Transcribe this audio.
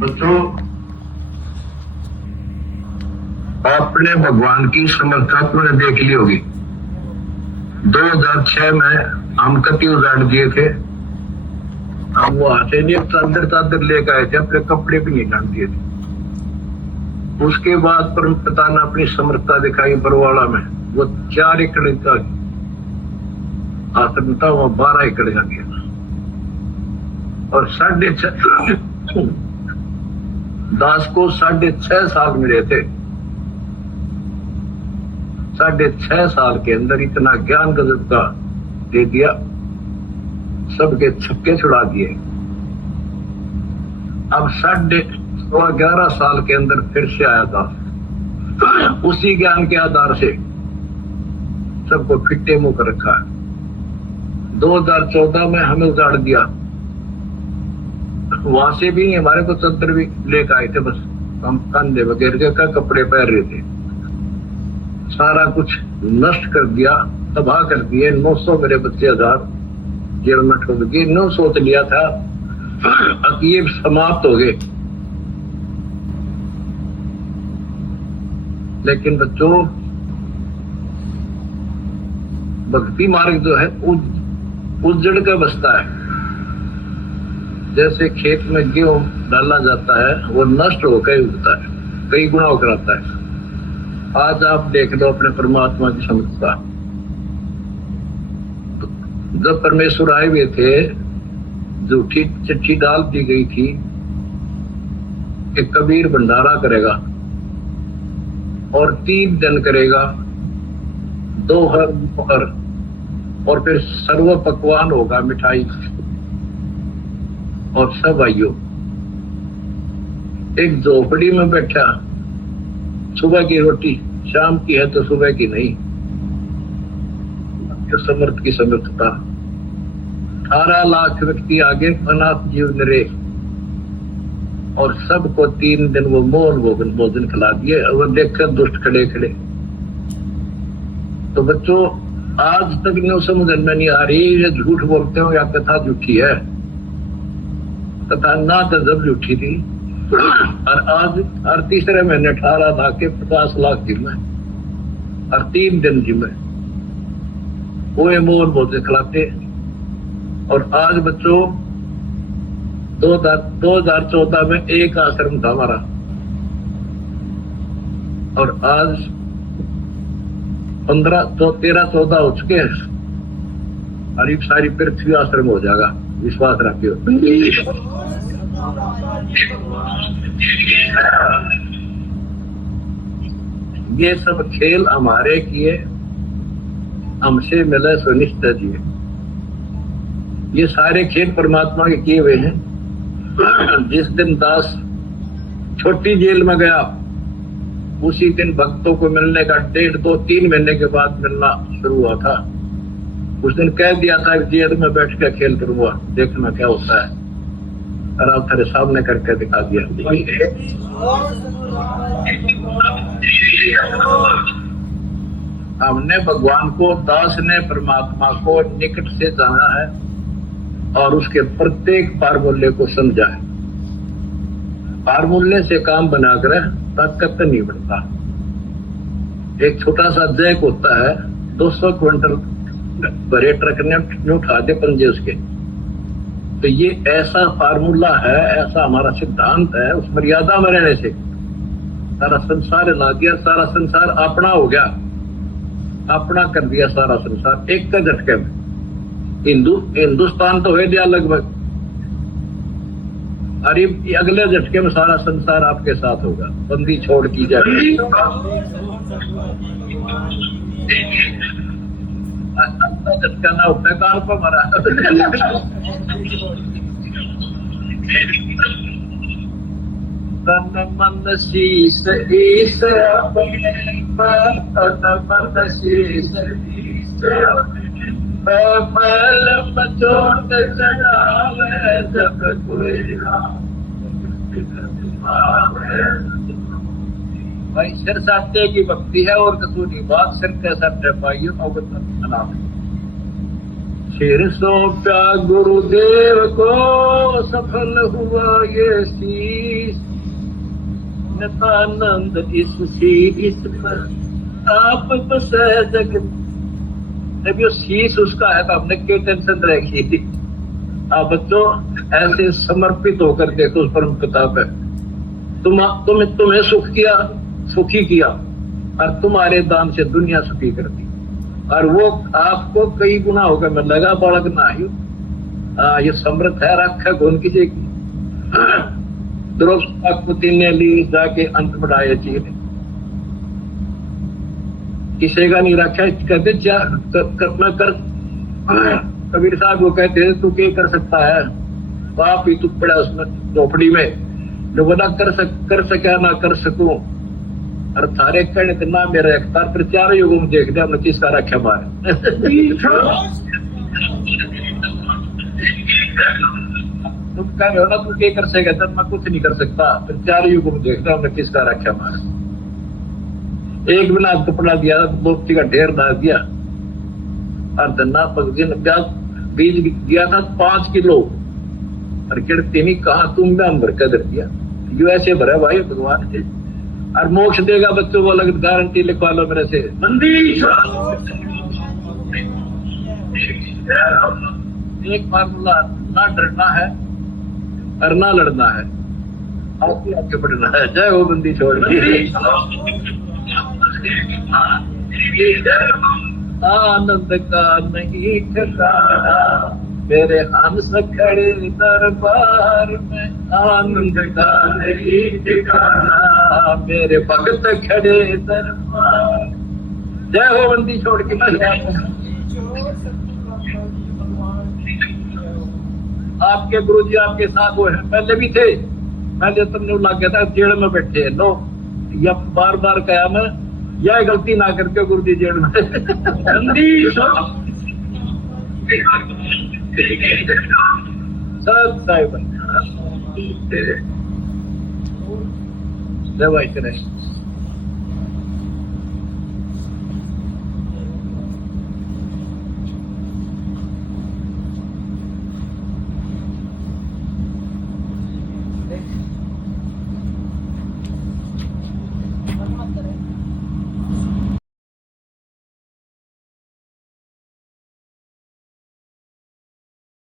बच्चों, आपने भगवान की समर्था तो देख ली होगी। 2006 में हम कति उजाड़ दिए थे। हम वहां से नहीं चादर लेकर आए थे, अपने कपड़े भी नहीं डाल दिए थे। उसके बाद परम पिता ने अपनी समर्था दिखाई बरवाड़ा में। वो 4 एकड़ का आश्रम था, वहां 12 एकड़ का गया और 6.5 दास को 6.5 साल मिले थे। 6.5 साल के अंदर इतना ज्ञान गजब का दे दिया, सबके छक्के छुड़ा दिए। अब 11.5 साल के अंदर फिर से आया दास, उसी ज्ञान के आधार से सबको फिट्टे मुंह कर रखा है। 2014 में हमें उजाड़ दिया, वहां से भी हमारे को चद्दर भी लेकर आए थे, बस हम कंधे वगैरह का कपड़े पहन रहे थे। सारा कुछ नष्ट कर दिया, तबाह कर दिए। 900 मेरे बच्चे 1000 जेल में ठोक दिए। 9 सोच लिया था अब ये समाप्त हो गए, लेकिन बच्चों भक्ति मार्ग जो है उजड़ का बसता है। जैसे खेत में गेहूं डाला जाता है, वो नष्ट होकर उगता है, कई गुना होकर आता है। आज आप देख लो अपने परमात्मा की समझता। जब परमेश्वर आए हुए थे, झूठी चिट्ठी डाल दी गई थी कि कबीर भंडारा करेगा और 3 दिन करेगा, 2 हर और फिर सर्व पकवान होगा, मिठाई और सब आइयो। एक झोपड़ी में बैठा, सुबह की रोटी शाम की है तो सुबह की नहीं। समर्थ की समर्थता। 18 लाख व्यक्ति आगे अनाथ जीव निरे और सबको 3 दिन वो भोजन खिला दिए। और देखकर दुष्ट खड़े खड़े। तो बच्चों, आज तक नहीं समझ में नहीं आ रही ये झूठ बोलते हो या कथा झूठी है। कथा ना तो जब झूठी थी, और आज हर तीसरे महीने 18 लाख के 50 लाख जिम्मे, हर 3 दिन जिम्मे वो मोर भोजन खिलाते। और आज बच्चों 2014 में एक आश्रम था हमारा, और आज 13-14 हो चुके हैं। और सारी पृथ्वी आश्रम हो जाएगा, विश्वास रखियो। ये सब खेल हमारे किए, हमसे मिले सुनिश्चित जी। ये सारे खेल परमात्मा के किए हुए हैं। जिस दिन दास छोटी जेल में गया, उसी दिन भक्तों को मिलने का 1.5-2-3 महीने के बाद मिलना शुरू हुआ था। उस दिन कह दिया था जेल में बैठ कर खेल करूंगा, देखना क्या होता है। और आप तेरे सामने करके दिखा दिया। हमने भगवान को, दास ने परमात्मा को निकट से जाना है और उसके प्रत्येक फार्मूले को समझा है। फार्मूले से काम बनाकर ताकत नहीं बढ़ता। एक छोटा सा जैक होता है, 200 क्विंटल भरे ट्रक ने उठा दे पंजे उसके। तो ये ऐसा फार्मूला है, ऐसा हमारा सिद्धांत है। उस मर्यादा में रहने से सारा संसार ला दिया, सारा संसार अपना हो गया, अपना कर दिया सारा संसार एक का झटके में। हिंदुस्तान तो हो गया लगभग, अरे अगले झटके में सारा संसार आपके साथ होगा। बंदी छोड़ की जाए, झटका ना उठता कान पर मरा। तन मन शीस ईश अपने, तन मन शीस ईश अपने, मैल मचोट चढ़ावे जब कोई भाई। सिर साटे की भक्ति है और कसूरी बात, सिर कैसा पाइयो अवतार। सिर सौंपा गुरुदेव को, सफल हुआ ये शीश। नितानंद इस शीश पर आप बसे जगत। जब ये शीश उसका है तो हमने क्या टेंशन रखी थी। आप बच्चों ऐसे समर्पित होकर देखो उस परम पिता पे। तुम्हें सुखी किया और तुम्हारे दान से दुनिया सुखी कर दी, और वो आपको कई गुना होगा मैं लगा बालक ना आयु। ये समृद्ध है रखा कौन किसी की। द्रौपदी ने ली जाके अंत बढ़ाए चीज किसी का नहीं रखा। कहते करना कर। कबीर साहब वो कहते तू क्या कर सकता है, बाप ही तू पड़ा उसमें झोपड़ी में। जो बोला कर सका ना कर सकूं, और थारे कहने ना मेरा अख्तार पर चारों युगों में देख दिया मैं किसका रखा मारे। तुम कह रहे हो ना तू क्या कर सकेगा, तब मैं कुछ नहीं कर सकता। फिर चारों युगों में देख दिया मैं किसका रखा मारे। एक बिना कपड़ा दिया दोस्ती का ढेर डाल दिया, और धन्ना बीज दिया था 5 किलो, और किड़ती नहीं कहा तुम में भर कर दिया। यू ऐसे भरा भाई भगवान से, और मोक्ष देगा बच्चों को अलग गारंटी लिखवा लो मेरे से। एक फार्मूला, ना डरना है और ना लड़ना है, आगे आगे बढ़ना है। जय हो बंदी छोड़ आनंद का नहीं ठिकाना मेरे हंस खड़े दरबार में। आनंद का नहीं ठिकाना मेरे भगत खड़े दरबार। जय हो बंदी छोड़ के। आपके गुरु जी आपके साथ वो है, पहले भी थे। पहले तुमने लग गया था जेल में बैठे लो, या बार बार कहा मैं यह गलती ना करके गुरु जी जेल में। सब साहिब जय भाई करें।